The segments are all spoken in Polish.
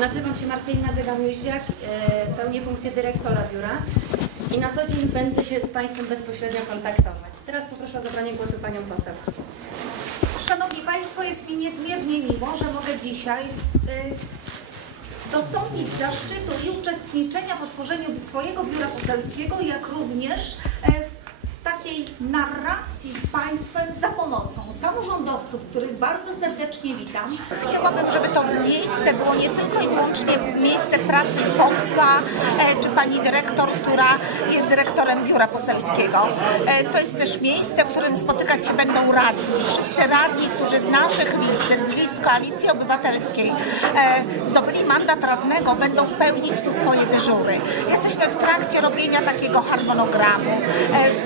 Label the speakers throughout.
Speaker 1: Nazywam się Marcelina Zegan-Jóźwiak, e, pełnię funkcję dyrektora biura i na co dzień będę się z Państwem bezpośrednio kontaktować. Teraz poproszę o zabranie głosu Panią poseł.
Speaker 2: Szanowni Państwo, jest mi niezmiernie miło, że mogę dzisiaj y, dostąpić zaszczytu i uczestniczenia w otworzeniu swojego biura poselskiego, jak również w takiej narracji z Państwem za pomocą samorządowców, których bardzo serdecznie witam. Chciałabym, żeby to miejsce było nie tylko i wyłącznie miejsce pracy posła e, czy pani dyrektor, która jest dyrektorem biura poselskiego. E, To jest też miejsce, w którym spotykać się będą radni. Wszyscy radni, którzy z naszych list, z list Koalicji Obywatelskiej e, zdobyli mandat radnego, będą pełnić tu swoje dyżury. Jesteśmy w trakcie robienia takiego harmonogramu.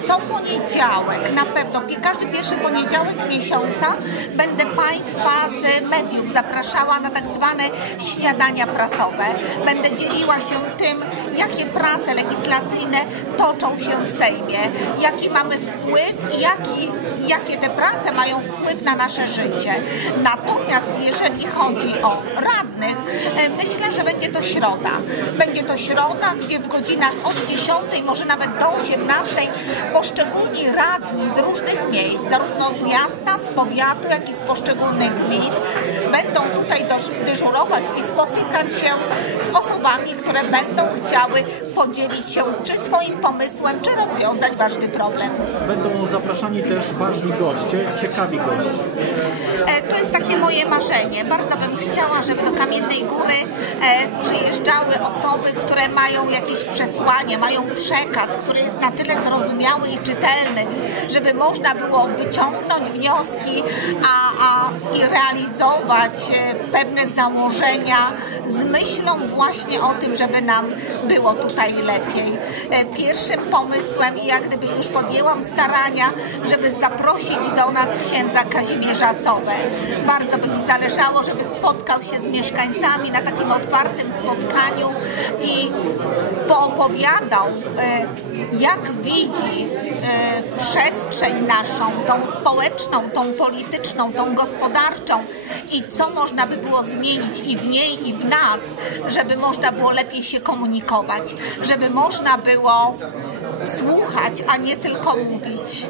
Speaker 2: Co poniedziałek, na pewno, każdy pierwszy poniedziałek miesiąca będę Państwa z mediów zapraszała na tak zwane śniadania prasowe. Będę dzieliła się tym, jakie prace legislacyjne toczą się w Sejmie, jaki mamy wpływ i jaki, jakie te prace mają wpływ na nasze życie. Natomiast jeżeli chodzi o radnych, e, myślę, że będzie to środa. Będzie to środa, gdzie w godzinach od 10, może nawet do 18 poszczególni radni z różnych miejsc, zarówno z miasta, z powiatu, jak i z poszczególnych gmin będą tutaj dyżurować i spotykać się z osobami, które będą chciały podzielić się czy swoim pomysłem, czy rozwiązać ważny problem.
Speaker 3: Będą zapraszani też ważni goście, ciekawi goście.
Speaker 2: E, To jest takie moje marzenie. Bardzo bym chciała, żeby do Kamiennej Góry e, przyjeżdżały osoby, które mają jakieś przesłanie, mają przekaz, który jest na tyle zrozumiały i czytelny, żeby można było wyciągnąć wnioski a, a, i realizować e, pewne założenia z myślą właśnie o tym, żeby nam było tutaj lepiej. E, Pierwszym pomysłem, i jak gdyby już podjęłam starania, żeby zaprosić do nas księdza Kazimierza Sowę. Bardzo by mi zależało, żeby spotkał się z mieszkańcami na takim otwartym spotkaniu i poopowiadał, e, jak widzi przestrzeń naszą, tą społeczną, tą polityczną, tą gospodarczą i co można by było zmienić i w niej, i w nas, żeby można było lepiej się komunikować, żeby można było słuchać, a nie tylko mówić.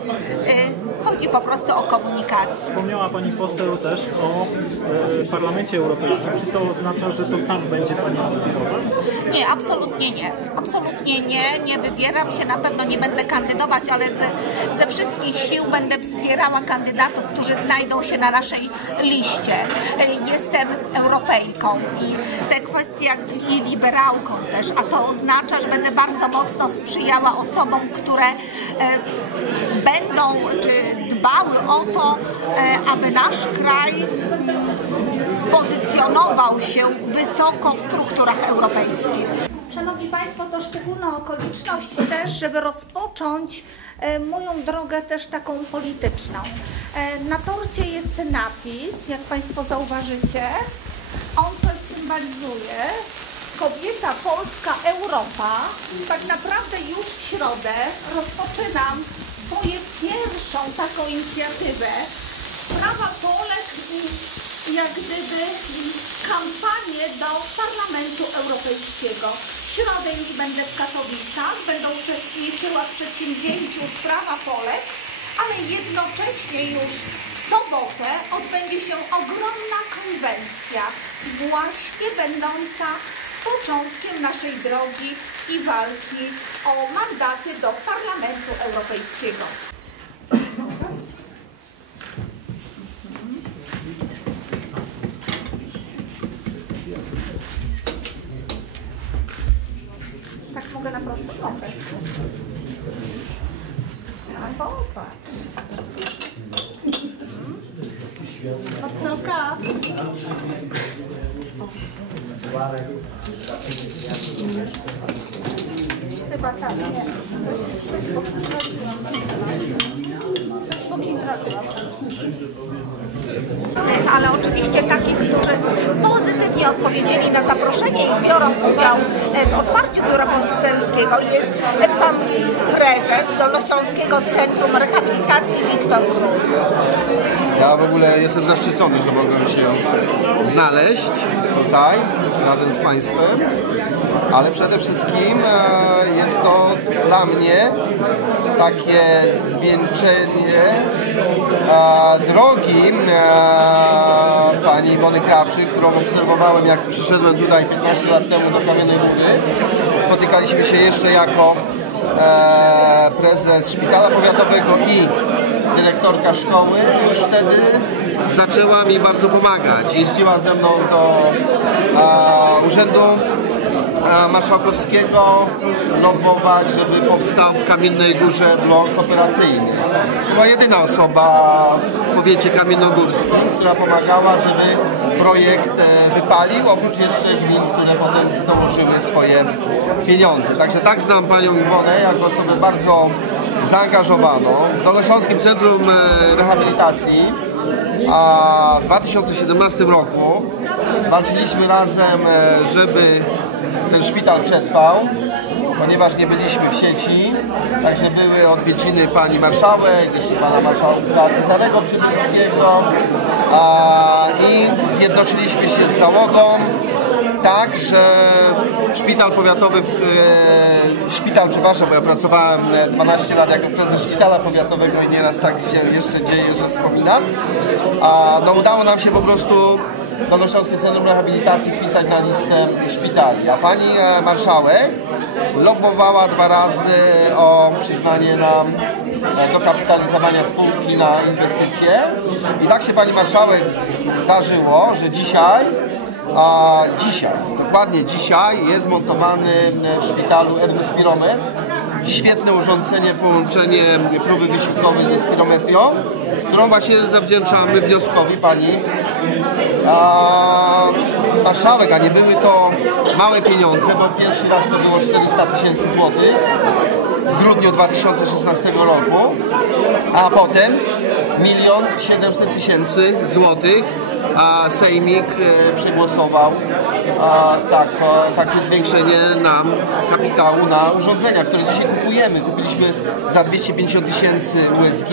Speaker 2: E, Chodzi po prostu o komunikację.
Speaker 3: Wspomniała Pani poseł też o e, Parlamencie Europejskim. Czy to oznacza, że to tam będzie Pani inspirować?
Speaker 2: Nie, absolutnie nie. Absolutnie nie. Nie wybieram się, na pewno nie będę kandydować, ale ze, ze wszystkich sił będę wspierała kandydatów, którzy znajdą się na naszej liście. E, Jestem Europejką i te kwestie i liberałką też, a to oznacza, że będę bardzo mocno sprzyjała osobom, które e, będą czy dbały o to, e, aby nasz kraj spozycjonował się wysoko w strukturach europejskich. Szanowni Państwo, to szczególna okoliczność też, żeby rozpocząć e, moją drogę też taką polityczną. Na torcie jest napis, jak Państwo zauważycie, on coś symbolizuje. Kobieta, Polska, Europa. Tak naprawdę już w środę rozpoczynam swoją pierwszą taką inicjatywę Prawa Polek i jak gdyby kampanię do Parlamentu Europejskiego. W środę już będę w Katowicach, będę uczestniczyła w przedsięwzięciu Sprawa Polek, ale jednocześnie już w sobotę odbędzie się ogromna konwencja, właśnie będąca początkiem naszej drogi i walki o mandaty do Parlamentu Europejskiego. Tak mogę na prostą nogę. A popatrz. Tak, nie. Ale oczywiście takich, którzy pozytywnie odpowiedzieli na zaproszenie i biorą udział e, w otwarciu biura poselskiego jest pan prezes Dolnośląskiego Centrum Rehabilitacji Wiktor.
Speaker 4: Ja w ogóle jestem zaszczycony, że mogłem się znaleźć tutaj razem z Państwem, ale przede wszystkim e, jest to dla mnie takie zwieńczenie e, drogi e, pani Iwony Krawczyk, którą obserwowałem jak przyszedłem tutaj 15 lat temu do Kamiennej Góry. Spotykaliśmy się jeszcze jako prezes Szpitala Powiatowego i dyrektorka szkoły już wtedy zaczęła mi bardzo pomagać. Jeździła ze mną do e, urzędu marszałkowskiego lobować, żeby powstał w Kamiennej Górze blok operacyjny. Była jedyna osoba w powiecie kamiennogórskim, która pomagała, żeby projekt e, wypalił, oprócz jeszcze gmin, które potem dołożyły swoje pieniądze. Także tak znam panią Iwonę jako osobę bardzo zaangażowaną. W Dolnośląskim Centrum e, Rehabilitacji a w 2017 roku walczyliśmy razem, e, żeby ten szpital przetrwał, ponieważ nie byliśmy w sieci, także były odwiedziny pani marszałek, jeszcze pana marszałka Cezarego Przybyskiego a, i zjednoczyliśmy się z załogą tak, że szpital powiatowy, w, e, szpital, przepraszam, bo ja pracowałem e, 12 lat jako prezes szpitala powiatowego i nieraz tak się jeszcze dzieje, że wspominam. A, no udało nam się po prostu Dolnośląskie Centrum Rehabilitacji wpisać na listę szpitali. A pani e, marszałek lobbowała dwa razy o przyznanie nam e, dokapitalizowania spółki na inwestycje. I tak się pani marszałek zdarzyło, że dzisiaj a dzisiaj, dokładnie dzisiaj jest montowany w szpitalu Airbus Spirometr. Świetne urządzenie, połączenie próby wysiłkowej ze spirometrią, którą właśnie zawdzięczamy wnioskowi pani a, marszałek, a nie były to małe pieniądze, bo pierwszy raz to było 400 tysięcy złotych w grudniu 2016 roku, a potem milion 700 tysięcy złotych Sejmik e, przegłosował a, tak, takie zwiększenie nam kapitału na urządzenia, które dzisiaj kupujemy. Kupiliśmy za 250 tysięcy USG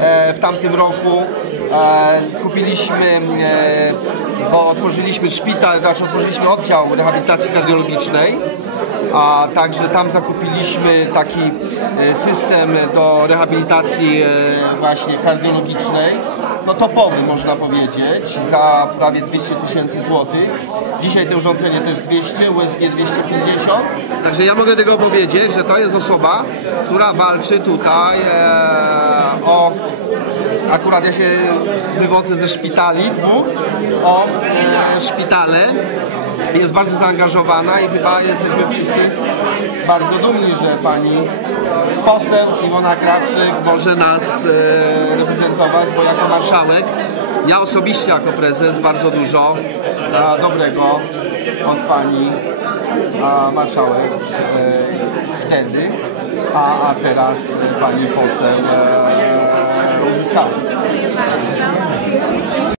Speaker 4: e, w tamtym roku. E, kupiliśmy, bo otworzyliśmy szpital, znaczy otworzyliśmy oddział rehabilitacji kardiologicznej, a także tam zakupiliśmy taki system do rehabilitacji właśnie kardiologicznej, no topowy można powiedzieć, za prawie 200 tysięcy złotych. Dzisiaj to urządzenie też 200, USG 250. Także ja mogę tego powiedzieć, że to jest osoba, która walczy tutaj e, o akurat ja się wywodzę ze szpitali dwóch, o e, szpitale. Jest bardzo zaangażowana i chyba jesteśmy wszyscy bardzo dumni, że pani poseł Iwona Krawczyk może nas e, reprezentować, bo jako marszałek, ja osobiście jako prezes bardzo dużo e, dobrego od pani marszałek e, wtedy, a, teraz pani poseł uzyskała.